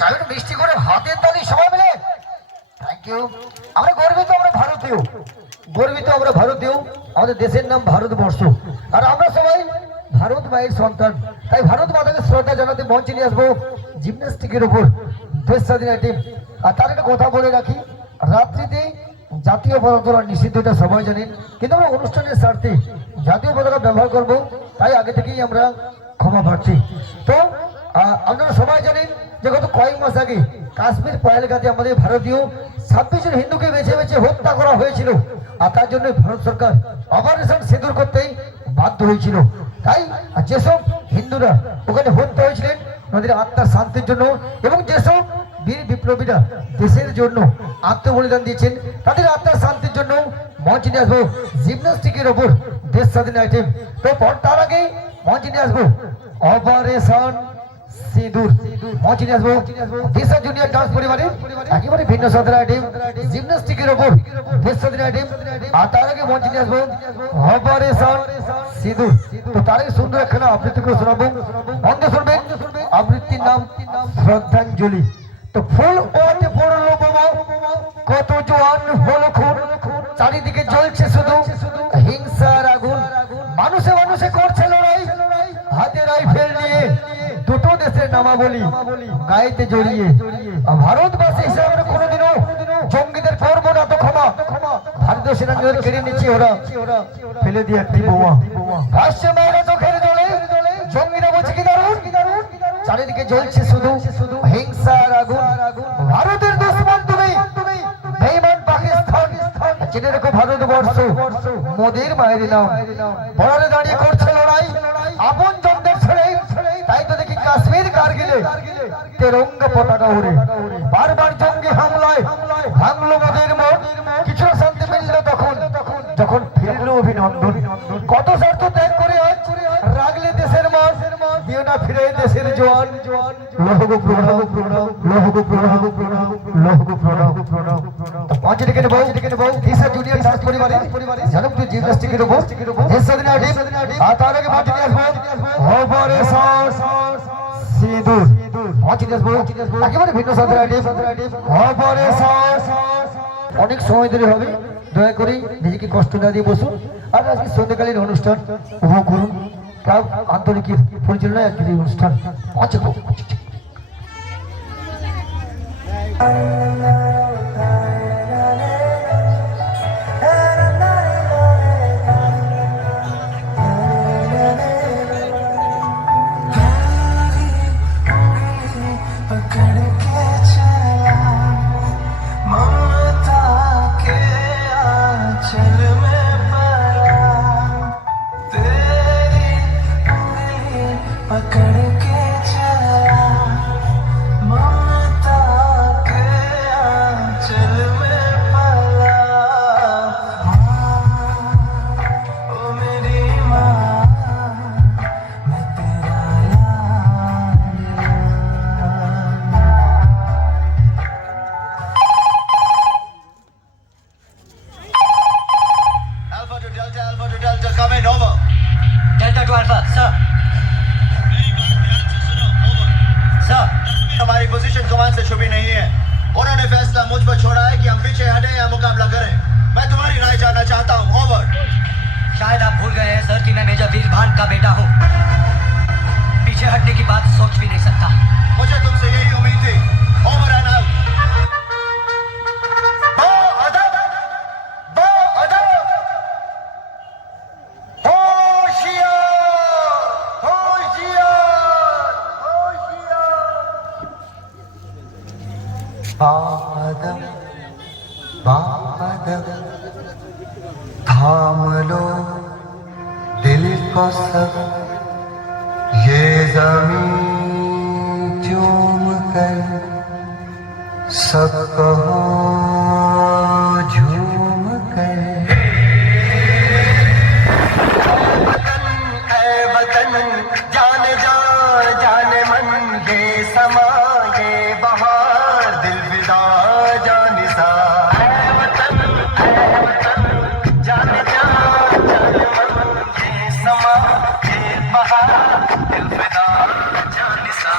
চাই মিষ্টি করে হাতের তালি সবাই মিলে থ্যাংক ইউ। আমরা গর্বিত, আমরা ভারতীয়, গর্বিত আমরা ভারতীয়। আমাদের দেশের নাম ভারতবর্ষ, আর আমরা সবাই ভারত মায়ের সন্তান। তাই ভারত মাতাকে শ্রদ্ধা জানাতে মঞ্চে নিয়ে আসবো জিমন্যাস্টিকের উপর দেশ স্বাধীন টিম। আর তার একটা কথা বলে রাখি, রাত্রিতে জাতীয় পতাকা নিষিদ্ধ, এটা সবাই জানেন, কিন্তু আমরা অনুষ্ঠানের স্বার্থে জাতীয় পতাকা ব্যবহার করব, তাই আগে থেকেই আমরা ক্ষমা প্রার্থী। তো আপনারা সবাই জানেন যে গত কয়েক মাস আগে কাশ্মীর পহেলগাঁতে আমাদের ভারতীয় 26 জন হিন্দুকে বেছে বেছে হত্যা করা হয়েছিল, আর তার জন্য ভারত সরকার অপারেশন সিঁদুর করতেই বাধ্য হয়েছিল। তাই যেসব হিন্দুরা ওখানে হত্যা হয়েছিলেন তাদের আত্মার শান্তির জন্য, এবং যেসব বীর বিপ্লবীরা দেশের জন্য আত্মবলিদান দিয়েছেন তাদের আত্মার শান্তির জন্য মঞ্চে নিয়ে আসবো জিমন্যাস্টিকের ওপর দেশ স্বাধীন আইটেম। তো তার আগে মঞ্চে নিয়ে আসবো অপারেশন সিঁদুর, মঞ্চে নিয়ে আসবো দিশা জুনিয়র ডান্স পরিবারের একেবারে ভিন্ন সাধারণ আইটেম জিমন্যাস্টিকের ওপর দেশ স্বাধীন আইটেম। আর তার আগে মঞ্চে নিয়ে আসবো অপারেশন সিঁদুর। তো তার আগে সুন্দর একখানা আবৃত্তি করে শোনাবো, বন্ধ শুনবেন। আবৃত্তির নাম শ্রদ্ধাঞ্জলি। তো ফুল ওতে পড়লো বাবা, কত জোয়ান হলো খুন, চারিদিকে জ্বলছে শুধু হিংসার আগুন, মানুষে মানুষে করছে লড়াই, হাতে রাইফেল নিয়ে দুটো দেশের নামাবলী গাইতে জড়িয়ে। ভারতবাসী হিসেবে আমরা কোনোদিনও জঙ্গিদের করবো না তো ক্ষমা। ভারতীয় সেনা কেড়ে নিচ্ছে ওরা, ফেলে দিয়ে একটি বোমা ভাসছে মেয়েরা চোখের জলে, জঙ্গিরা বলছে কি দারুণ, চারিদিকে জ্বলছে শুধু হিংসার আগুন। ভারতের দুশ্মন তুমি, বেঈমান পাকিস্তান, জেনে রেখো ভারতবর্ষ মোদির মায়ের নাম। বর্ডারে দাঁড়িয়ে করছে লড়াই আপন জনদের ছেড়ে, তাই তো দেখি কাশ্মীর কারগিলে তেরঙ্গা পতাকা উড়ে। বারবার জঙ্গি হামলায় ভাঙলো মোদের মন, কিছু শান্তি মিলল তখন যখন ফিরল অভিনন্দন। কত স্বার্থ ত্যাগ করে আজ রাগলে দেশের মান, দিও না ফিরে দেশের জোয়ান। লহগো প্রণাম, লহগো প্রণাম, লহগো প্রণাম। মঞ্চে ডেকে নেবো দিশা জুনিয়র ডান্স পরিবারে জনপ্রিয় জিমন্যাস্টিকের উপর দেশ স্বাধীন আইটেম। আর তার আগে মঞ্চে নিয়ে আসবো অপারেশন সিঁদুর, মঞ্চে নিয়ে আসবো একেবারে ভিন্ন সাধারণ আইটেম অপারেশন। অনেক সময় ধরে হবে, দয়া করে নিজেকে কষ্ট না দিয়ে বসুন আর আজকে সন্ধ্যাকালীন অনুষ্ঠান উপভোগ করুন। ক্লাব আন্তরিক পরিচালনায় আজকের এই অনুষ্ঠান মঞ্চে हमारी पोजीशन कमान से छुपी नहीं है। उन्होंने फैसला मुझ पर छोड़ा है कि हम पीछे हटे या मुकाबला करें। मैं तुम्हारी राय जानना चाहता हूँ। ओवर। शायद आप भूल गए हैं सर कि मैं मेजर वीरभान का बेटा हूँ। पीछे हटने की बात सोच भी नहीं सकता। मुझे तुमसे यही उम्मीद थी। Over and out. बादल बादल थाम लो दिल को सब, ये ज़मीं चूम कर सब कहो झूम कर। ऐ वतन जाने जा जाने मन, ये समा ये बहार दिल विदा जानिसा। ऐ वतन जाने जा जाने मन, ये समा ये बहार दिल विदा जानिसा।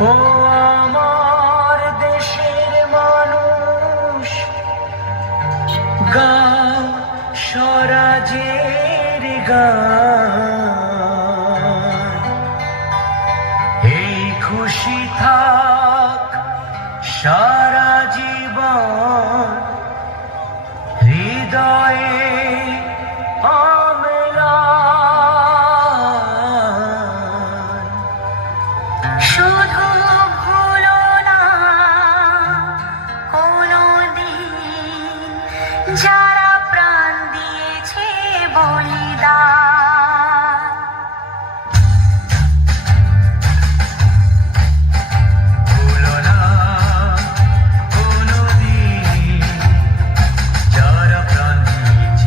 ও আমার দেশের মানুষ, গাও স্বরাজের গান। এই খুশি থাক সারা জীবন হৃদয়ে অম্লান। শুধু ভুলো না কোনোদিন যারা প্রাণ দিয়েছে বলিদান। ভুলো না কোনোদিন যারা প্রাণ দিয়েছে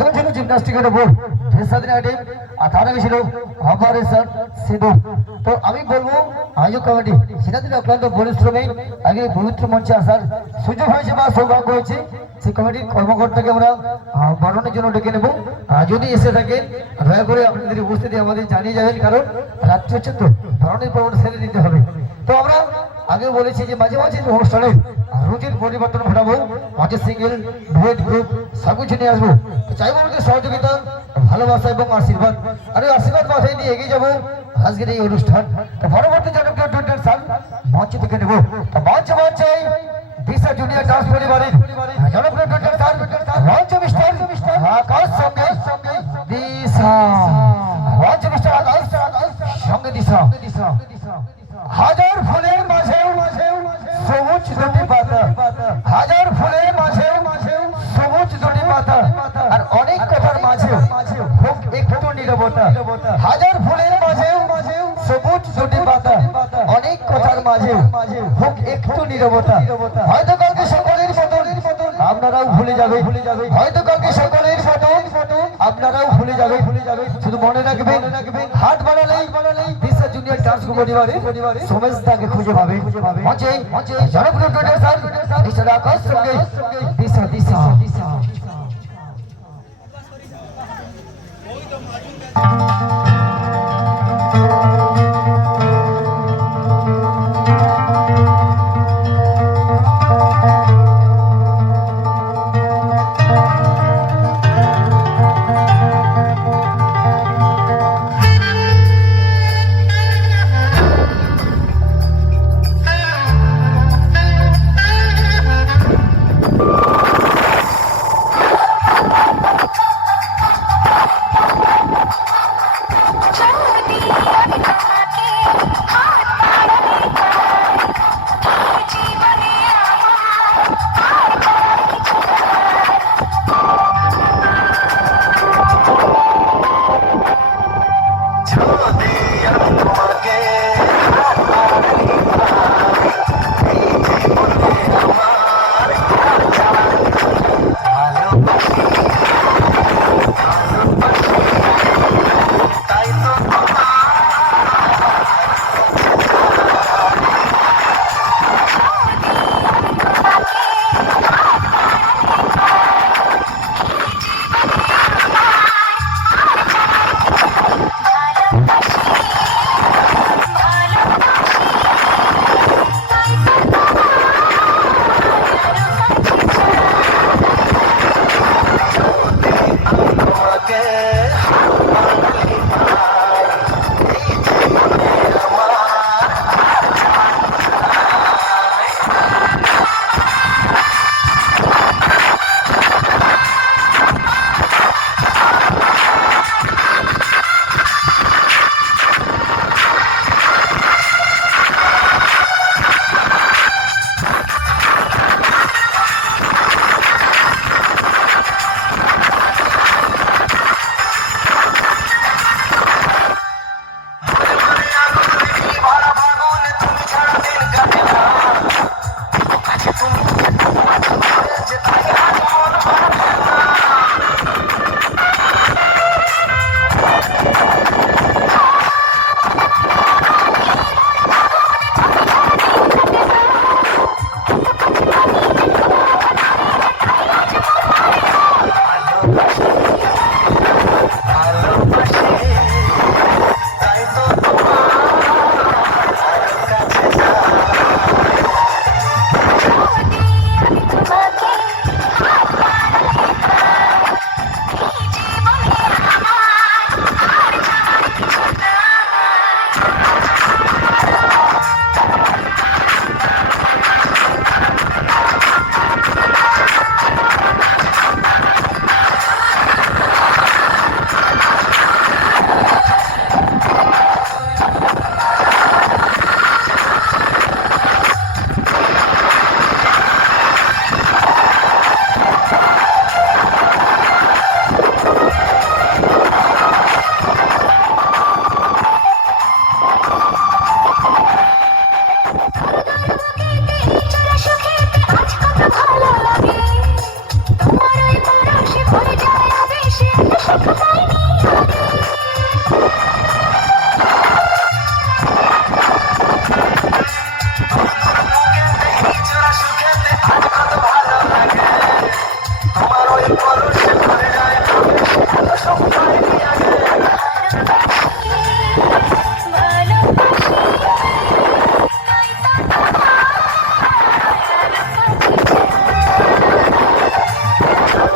প্রথম ছিল জিমনাস্টিকের উপর ফেসাদিন আইটেম আর তার আগে ছিল অপারেশন সিঁদুর। তো আমি বলবো আয়োজক কমিটি সেনাদিন অক্লান্ত পরিশ্রমে আগে পবিত্র মঞ্চে আসার সুযোগ হয়েছে বা সৌভাগ্য হয়েছে সেই কমিটির কর্মকর্তাকে আমরা বরণের জন্য ডেকে নেব। যদি এসে থাকেন দয়া করে আপনাদের উপস্থিতি আমাদের জানিয়ে যাবেন, কারণ রাত্রি হচ্ছে তো বরণের পর সেরে দিতে হবে। তো আমরা আগে বলেছি যে মাঝে মাঝে অনুষ্ঠানে রুটির পরিবর্তন ঘটাবো, মাঝে সিঙ্গেল ডুয়েট গ্রুপ সবকিছু নিয়ে আসবো। তো চাইবো আমাদের সহযোগিতা, ভালোবাসা এবং আশীর্বাদ, আর ওই আশীর্বাদ মাথায় নিয়ে এগিয়ে যাবো আজকের এই অনুষ্ঠান। তো পরবর্তী জনপ্রিয় টুইটার সাল মঞ্চ থেকে নেবো। তো মঞ্চে দিশা জুনিয়র ডান্স পরিবারের জনপ্রিয় টুইটার সাল মঞ্চ মিস্টার আকাশ সঙ্গে দিশা, মঞ্চ মিস্টার আকাশ সঙ্গে দিশা। হাজার ফুলের মাঝেও সবুজ দুটি পাতা, হাজার ফুলের মাঝেও সবুজ দুটি পাতা, আর অনেক কথার মাঝেও হোক একটু নীরবতা। হাজার ফুলের মাঝেও সবুজ দুটি পাতা, অনেক কথার মাঝেও হোক একটু নীরবতা। হয়তো কালকে সকলের মতন আপনারাও ভুলে যাবে, হয়তো কালকে সকলের মতন আপনারাও ভুলে যাবে। শুধু মনে রাখবেন হাট বাড়ালেই দিশা জুনিয়র ডান্স পরিবারে সোমেশ তাকে খুঁজে পাবে। মঞ্চে জনপ্রিয় টুইটার স্যার দিশা আকাশ সঙ্গে দিশা।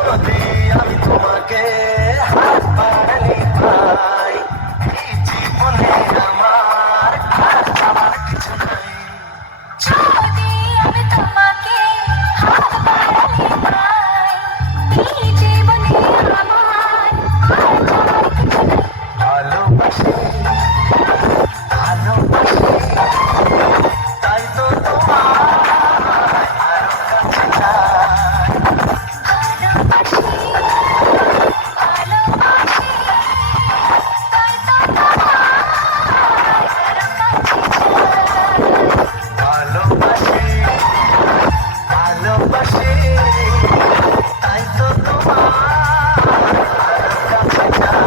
যদি আমি তোমাকে হাত বাড়ালে পাই, এই জীবনে আমার আর চাওয়ার কিছু নাই। যদি আমি তোমাকে হাত বাড়ালে পাই, এই জীবনে আমার আর যাওয়ার কিছু নেই। ভালোবাসি ভালোবাসি, তাই তো তোমার আরো কাছে চাই। ভালোবাসি ভালোবাসি, তাই তো তোমার আরো কাছে চাই। ভালোবাসি ভালোবাসি, তাই তো তোমার আরো কাছে চাই।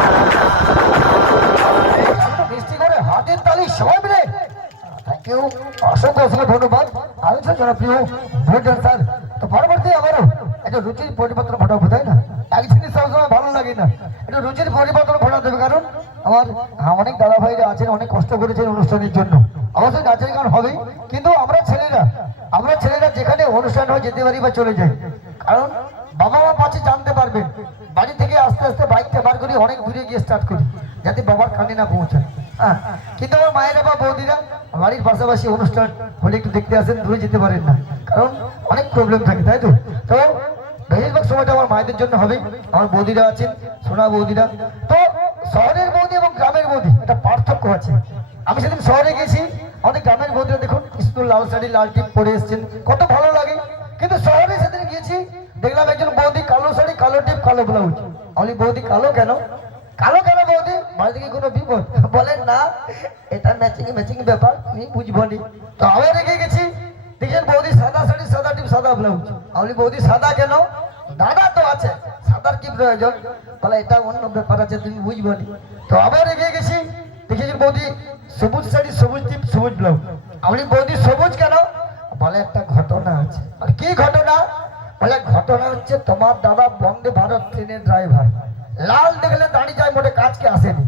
মিষ্টি করে হাতের তালি সবাই মিলে থ্যাংক ইউ, অসংখ্য অসংখ্য ধন্যবাদ। আমি তো জনপ্রিয় ভোটার স্যার। তো পরবর্তী আমারও একটা রুচির পরিবর্তন ঘটাবো, তাই না? এক জিনিস সবসময় ভালো লাগে না, একটা রুচির পরিবর্তন ঘটাতে হবে। কারণ আমার অনেক দাদা ভাইরা আছেন, অনেক কষ্ট করেছেন অনুষ্ঠানের জন্য। অবশ্যই নাচের গান হবে, কিন্তু আমরা ছেলেরা যেখানে অনুষ্ঠান হয় যেতে পারি বা চলে যাই। কারণ বাবা মা পাশে জানতে পারবেন, বাড়ি থেকে আস্তে আস্তে বাইকটা বার করি, অনেক দূরে গিয়ে স্টার্ট করি যাতে বাবার কানে না পৌঁছায়। হ্যাঁ, কিন্তু আমার মায়েরা বা বৌদিরা বাড়ির পাশাপাশি অনুষ্ঠান হলে একটু দেখতে আসেন, দূরে যেতে পারেন না, কারণ অনেক প্রবলেম থাকে, তাই তো? তো বেশিরভাগ সময়টা আমার মায়েদের জন্য হবে। আমার বৌদিরা আছেন, সোনা বৌদিরা। তো শহরের বৌদি এবং গ্রামের বৌদি একটা পার্থক্য আছে। আমি সেদিন শহরে গেছি, আমাদের গ্রামের বৌদিরা দেখুন স্কুল লাল শাড়ি লাল টিপ পরে এসেছেন, কত ভালো লাগে। কিন্তু শহরে সেদিন গিয়েছি, দেখলাম একজন বৌদি কালো শাড়ি কালো টিপ কালো ব্লাউজ। আমি বৌদি কালো কেন বৌদি? বাড়ি থেকে কোনো বিপদ? বলেন না, এটা ম্যাচিং ব্যাপার, তুমি বুঝবো নি। তো আবার রেখে গেছি, দেখেন বৌদি সাদা শাড়ি সাদা টিপ সাদা ব্লাউজ। আমি বৌদি সাদা কেন? দাদা তো আছে, সাদার কি প্রয়োজন? বলে এটা অন্য ব্যাপার আছে, তুমি বুঝবো নি। তো আবার রেখে গেছি, দেখেছি বৌদি সবুজ শাড়ি সবুজ টিপ সবুজ ব্লাউজ। আমি বৌদি সবুজ কেন? বলে একটা ঘটনা আছে। আর কি ঘটনা? বলে ঘটনা হচ্ছে তোমার দাদা বন্দে ভারত ট্রেনের ড্রাইভার, লাল দেখলে দাঁড়িয়ে যায়, মোটে কাজকে আসেনি,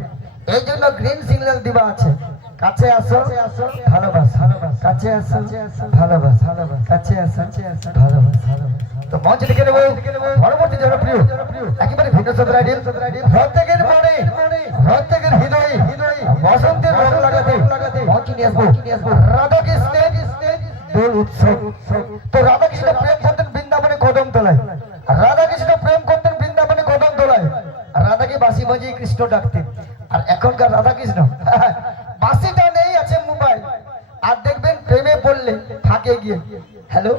এই জন্য গ্রিন সিগন্যাল দিবা আছে। কাছে আসো ভালোবাস, কাছে আসো ভালোবাস, কাছে আসো ভালোবাস। তো মঞ্চ ডেকে নেবো পরবর্তী জনপ্রিয় একেবারে ভিন্ন সদর আইডিয়াল প্রত্যেকের মনে প্রত্যেকের হৃদয়ে বসন্তের রং লাগাতে মঞ্চ নিয়ে আসবো রাধাকৃষ্ণের দোল উৎসব। তো রাধাকৃষ্ণ প্রেম করতেন বৃন্দাবনে কদম তলায়, রাধাকৃষ্ণ প্রেম করতেন বৃন্দাবনে কদম তলায়, রাধাকে বাঁশি বাজিয়ে কৃষ্ণ ডাকতেন। আর এখনকার রাধাকৃষ্ণ বাঁশিটা নেই, আছে মোবাইল। আর দেখবেন প্রেমে পড়লে থাকে গিয়ে হ্যালো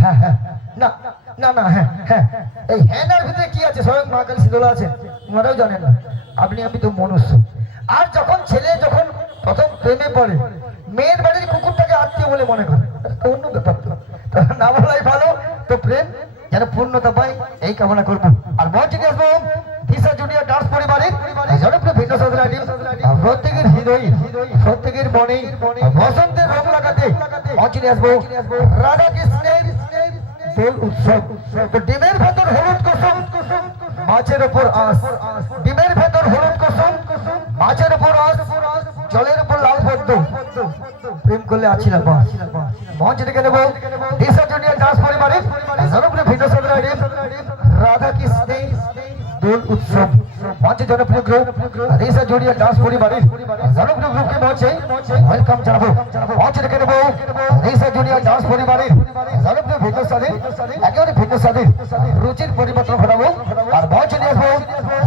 হ্যাঁ হ্যাঁ না না না হ্যাঁ হ্যাঁ, এই হ্যানার ভিতরে কি আছে? স্বয়ং মা কালী শীতলা আছেন, ওনারাও জানেন না। আমি তো মনুষ্য। আর যখন ছেলে প্রথম প্রেমে পড়ে, মেয়ের বাড়ির কুকুরটাকে আত্মীয় বলে মনে করে, তো অন্য ব্যাপার। তো না বলাই ভালো। তো প্রেম যেন পূর্ণতা পায় এই কামনা করবো। আর মঞ্চে নিয়ে আসবো দিশা জুনিয়র ডান্স পরিবারের জনপ্রিয় ভিন্ন সদর আইডিয়াল প্রত্যেকের হৃদয়ে প্রত্যেকের মনে বসন্তের রং লাগাতে মঞ্চে নিয়ে আসবো রাধাকৃষ্ণের দোল উৎসব। তো ডিমের ভেতর হলুদ কুসুম, মাছের ওপর আঁশ, ডিমের ভেতর হলুদ কুসুম, মাছের ওপর আঁশ, জলের উপর লাল পদ্ম, প্রেম করলে আছি না বাস। মঞ্চ ডেকে নেবো দিশা জুনিয়র ডান্স পরিবারের জনপ্রিয় ভিন্ন সদর আইডিয়াল রাধাকৃষ্ণের দোল উৎসব। মঞ্চে জনপ্রিয় গ্রুপ দিশা জুনিয়র ডান্স পরিবারের জনপ্রিয় গ্রুপকে মঞ্চে ওয়েলকাম জানাবো। মঞ্চে ডেকে নেবো দিশা জুনিয়র ডান্স পরিবারের জনপ্রিয় ভিন্ন স্বাধীন একেবারে ভিন্ন স্বাধীন রুচির পরিবর্তন ঘটাবো। আর মঞ্চে নিয়ে আসবো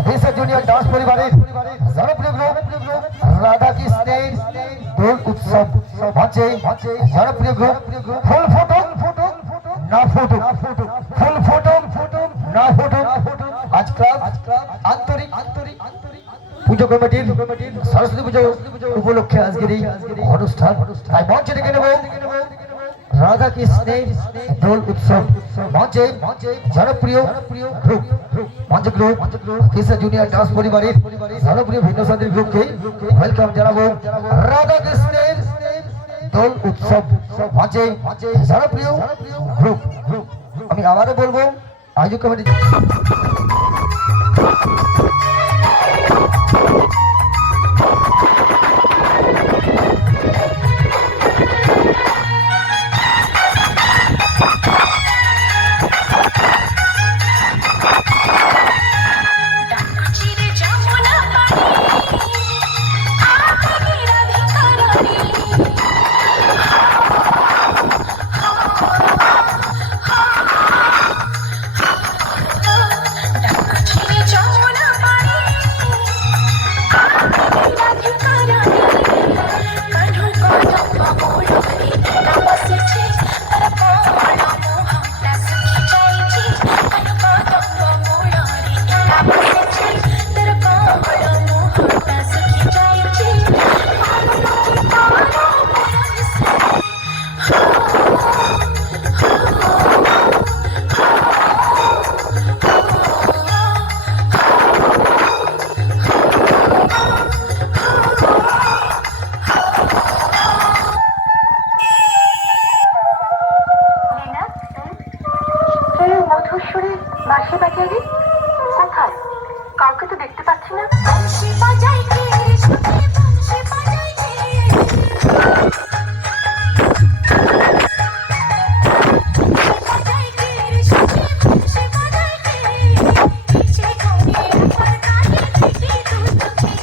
দিশা জুনিয়র ডান্স পরিবারের জনপ্রিয় গ্রুপ রাধাকৃষ্ণের দোল উৎসব। মঞ্চে জনপ্রিয় গ্রুপ ফুল ফুটুক না ফুটুক, ফুল ফুটুক না ফুটুক। আজ ক্লাব আন্তরিক পুজো কমিটির সরস্বতী পুজো উপলক্ষে আজকের এই অনুষ্ঠান। তাই মঞ্চে ডেকে নেব রাধাকৃষ্ণের দোল উৎসব। মঞ্চে জনপ্রিয় গ্রুপ দিশা জুনিয়র ডান্স পরিবারের জনপ্রিয় ভিন্ন স্বাদের গ্রুপকে ওয়েলকাম জানাবো রাধাকৃষ্ণের দোল উৎসব। মঞ্চে জনপ্রিয় গ্রুপ। আমি আবারও বলবো আয়োজক কমিটি চিরে যমুনা পানি আবেগে রাধিকা রানী চিরে যমুনা পানি আবেগে রাধিকা রানী কানু কদম বাবুড়ি নমস্তে তার কোমল মোহ রস খিচাইছি কানু কদম বাবুড়ি নমস্তে তার কোমল মোহ রস খিচাইছি রিনা এই মধুর সুরে বাঁশি বাজাই রে কোথায় কাউকে তো দেখতে পাচ্ছি না বাঁশি বাজাই কে রে সুখে বাঁশি বাজাই কে বাজাই কে রে সুখে বাঁশি বাজাই কে পিছে ঘরে আমার কানে কি দুধকে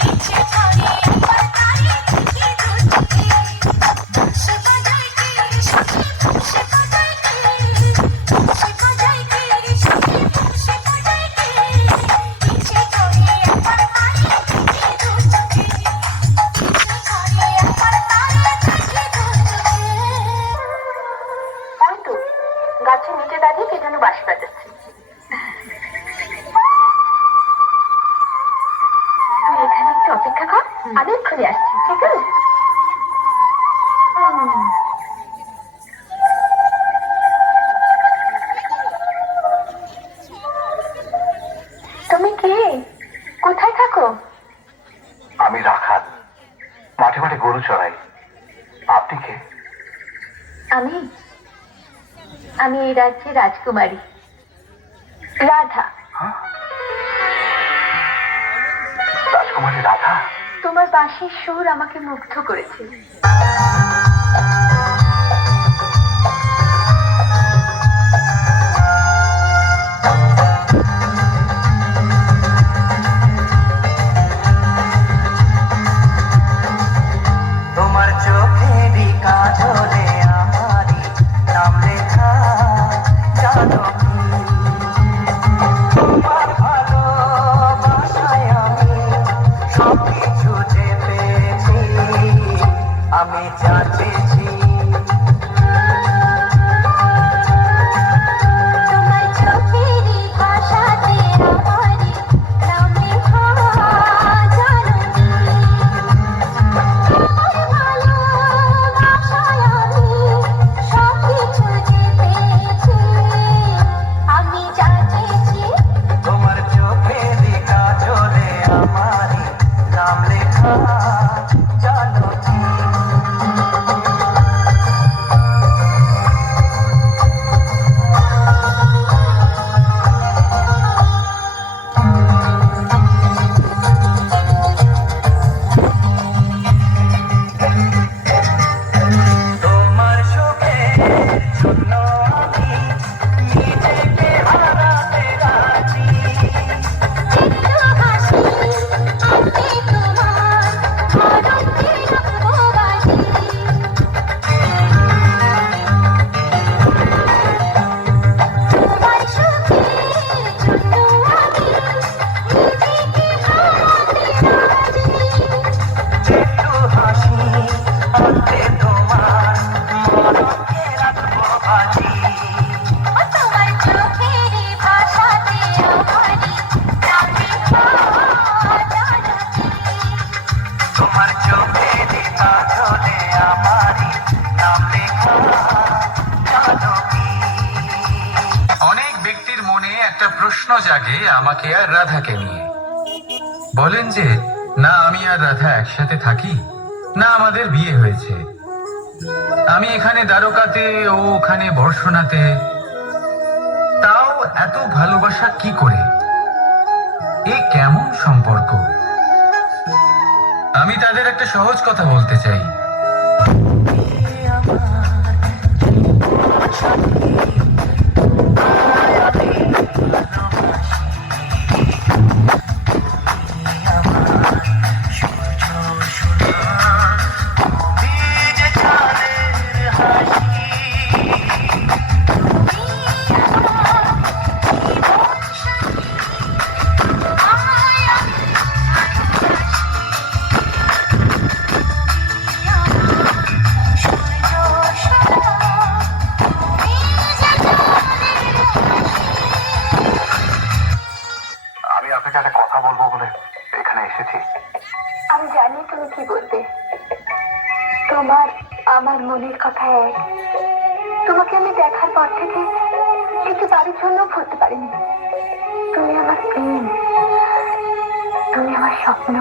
পিছে ঘরে আমার কানে কি দুধকে বাঁশি বাজাই কে রে সুখে বাঁশি বাজাই কে বাঁশি বাজাই কে রে সুখে বাঁশি বাজাই কে পিছে ঘরে আমার কানে কি দুধকে পিছে ঘরে আমার কানে কি দুধকে ওই তো গাছের নিচে দাঁড়িয়ে কে যেন বাঁশি বাজাচ্ছে তুই এখানে একটু অপেক্ষা কর আমি এক্ষুনি আসছি ঠিক আছে তুমি কে কোথায় থাকো আমি রাখাল, মাঠে মাঠে গরু চড়াই। আপনি কে? আমি আমি এই রাজ্যের রাজকুমারী রাধা রাজকুমারী রাধা? তোমার বাঁশির সুর আমাকে মুগ্ধ করেছে তোমার চোখেরই কাজলে আমারই নাম লেখা জানো কি তোমার ভালোবাসায় আমি সব কিছু যে পেয়েছি আমি যা চেয়েছি তোমার চোখেরই ভাষাতে আমারই নাম লেখা জানো কি তোমার ভালোবাসায় আমি সব কিছু যে পেয়েছি আমি যা চেয়েছি তোমার চোখেরই কাজলে আমারই নাম লেখা জানো কি তোমার সুখের জন্য আমি নিজেকে হারাতে রাজি একটু হাসি আমি তোমার আনন্দে রাখবো বাজি তোমার সুখের জন্য আমি নিজেকে হারাতে রাজি একটু হাসি আনতে তোমার মনকে রাখবো বাজি তোমার চোখেরই ভাষাতে আমারই নাম লেখা জানো কি তোমার চোখেরই কাজলে আমারই নাম লেখা জানো কি অনেক ব্যক্তির মনে একটা প্রশ্ন জাগে আমাকে আর রাধাকে নিয়ে। বলেন যে না আমি আর রাধা একসাথে থাকি, না আমাদের বিয়ে হয়েছে। আমি এখানে দ্বারকাতে, ও ওখানে বর্ষণাতে। তাও এত ভালোবাসা কি করে? এ কেমন সম্পর্ক? আমি তাদের একটা সহজ কথা বলতে চাই। আমি আপনাকে একটা কথা বলবো বলে এখানে এসেছি। আমি জানি তুমি কি বলবে। তোমার আমার মনের কথা এক। তোমাকে আমি দেখার পর থেকে একটু বাড়ির জন্য ভুলতে পারিনি। তুমি আমার প্রেম, তুমি আমার স্বপ্ন।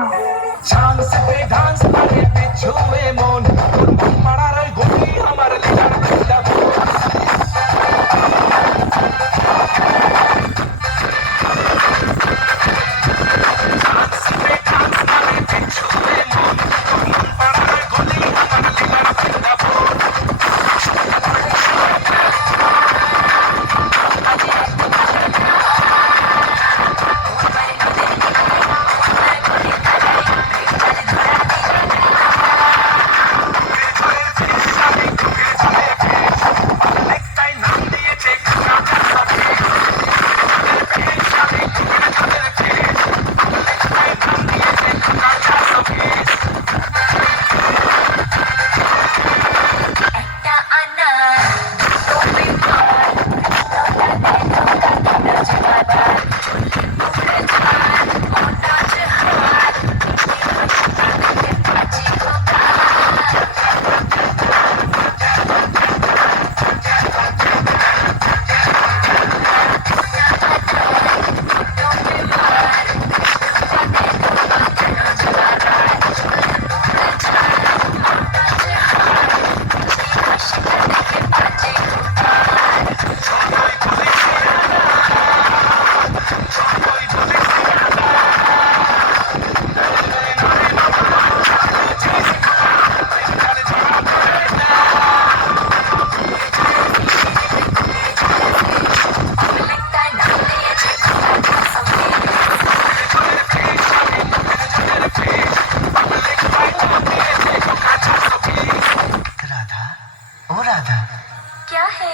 क्या है?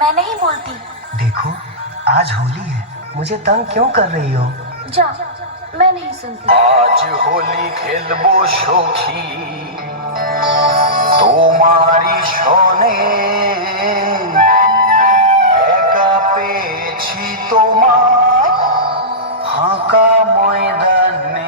मैं नहीं बोलती। देखो, आज होली है, मुझे तंग क्यों कर रही हो? जा, मैं नहीं सुनती। আজ হোলি খেলবো সখী তোমারই সনে, একা পেয়েছি তোমার ফাঁকা ময়দানে।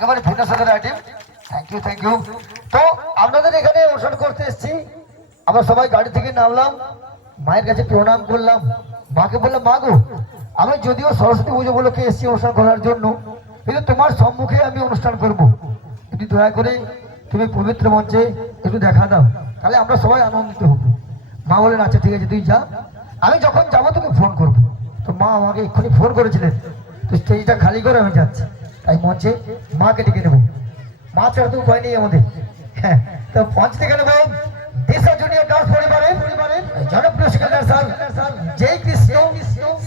একেবারে ভিন্ন সাথে আইটেম। Thank you. তো আপনাদের এখানে অনুষ্ঠান করতে এসেছি, আমরা সবাই গাড়ি থেকে নামলাম, মায়ের কাছে প্রণাম করলাম, মাকে বললাম মা গো, আমি যদিও সরস্বতী পুজো উপলক্ষে এসেছি অনুষ্ঠান করার জন্য, কিন্তু তোমার সম্মুখে আমি অনুষ্ঠান করব, একটু দয়া করে তুমি পবিত্র মঞ্চে একটু দেখা দাও, তাহলে আমরা সবাই আনন্দিত হব। মা বলেন আচ্ছা ঠিক আছে তুই যা, আমি যখন যাবো তোকে ফোন করবো। তো মা আমাকে এক্ষুনি ফোন করেছিলেন, তো স্টেজটা খালি করে আমি যাচ্ছি, তাই মঞ্চে মাকে ডেকে নেবো। মা ছাড়া তো উপায় নেই আমাদের। হ্যাঁ, তো মঞ্চ থেকে নেবো দিশা জুনিয়র ডান্স পরিবারের জনপ্রিয় শিক্ষার স্যার জয় কৃষ্ণ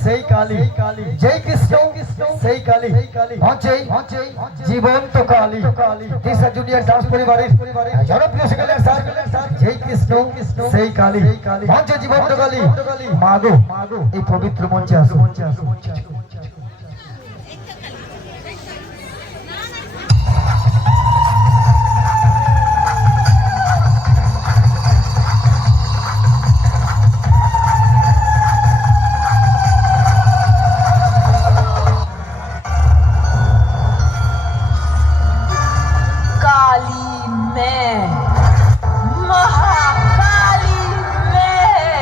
সেই কালী, জয় কৃষ্ণ সেই কালী, মঞ্চে জীবন্ত কালী দিশা জুনিয়র ডান্স পরিবারের জনপ্রিয় শিক্ষার স্যার জয় কৃষ্ণ সেই কালী, মঞ্চে জীবন্ত কালী। মাগো এই পবিত্র মঞ্চে আসো। काली मैं, महाकाली मैं।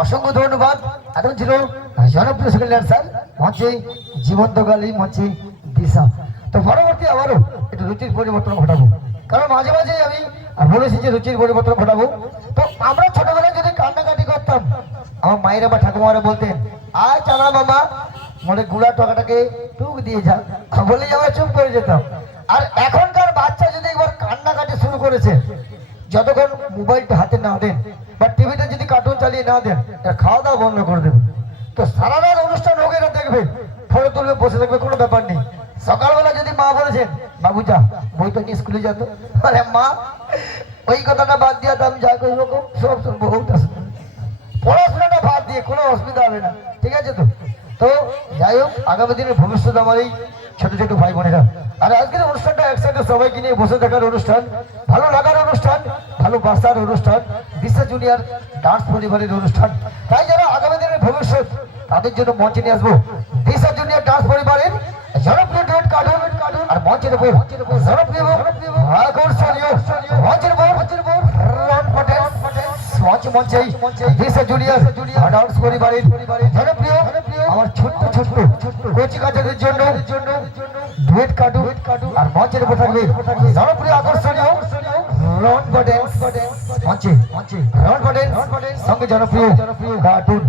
অসংখ্য ধন্যবাদ। এখন ছিল জনপ্রিয় সেকেন্ড স্যার মঞ্চে জীবন্ত কালী, মঞ্চে দিশা। তো পরবর্তী আবারও একটু রুচির পরিবর্তন ঘটাবো, কারণ মাঝে মাঝে আমি বলেছি যে রুচির পরিবর্তন ঘটাবো। তো আমরা ছোটবেলায় যদি কান্নাকাটি করতাম, আমার মায়েরা বা ঠাকুমারা বলতেন আয় চানা মামা মনে গুড়া টকাটাকে টুক দিয়ে যা, বলেই আমরা চুপ করে যেতাম। আর এখনকার বাচ্চা যদি একবার কান্নাকাটি শুরু করেছে, যতক্ষণ মোবাইলটা হাতে না দেন বা টিভিতে যদি কার্টুন চালিয়ে না দেন, এরা খাওয়া দাওয়া বন্ধ করে দেবে। তো সারা রাত অনুষ্ঠান হোক, এরা দেখবে, ফটো তুলবে, বসে থাকবে, কোনো ব্যাপার নেই। সকালবেলা যদি মা বলেছেন বাবু যা বইটা নিয়ে স্কুলে যেত, আরে মা ওই কথাটা বাদ দিয়ে আমি যা করি রকম সব শুনবো, ওটা শুনবো। পড়াশোনাটা বাদ দিয়ে কোনো অসুবিধা হবে না, ঠিক আছে তো? তো যাই হোক, আগামী দিনের ভবিষ্যৎ আমার এই ছোট ছোট ভাই বোনেরা। আর আজকের অনুষ্ঠানটা একসাথে সবাইকে নিয়ে বসে থাকার অনুষ্ঠান, ভালো লাগার অনুষ্ঠান, ভালোবাসার অনুষ্ঠান, দিশা জুনিয়র ডান্স পরিবারের অনুষ্ঠান। তাই যারা আগামী দিনের ভবিষ্যৎ, তাদের জন্য মঞ্চে নিয়ে আসবো দিশা জুনিয়র ডান্স পরিবারের জনপ্রিয় ডুয়েট কার্টুন। আর মঞ্চের উপর জনপ্রিয় আকর্ষণীয় মঞ্চের উপর রন পটেল মঞ্চেই দিশা জুনিয়র ডান্স পরিবারের জনপ্রিয় আমার ছোট্ট ছোট্ট কচি কাচাদের জন্য ডুয়েট কার্টুন। আর মঞ্চের উপর থাকবে জনপ্রিয় আকর্ষণীয় রন পটেল মঞ্চে রন পটেল সঙ্গে জনপ্রিয় কার্টুন।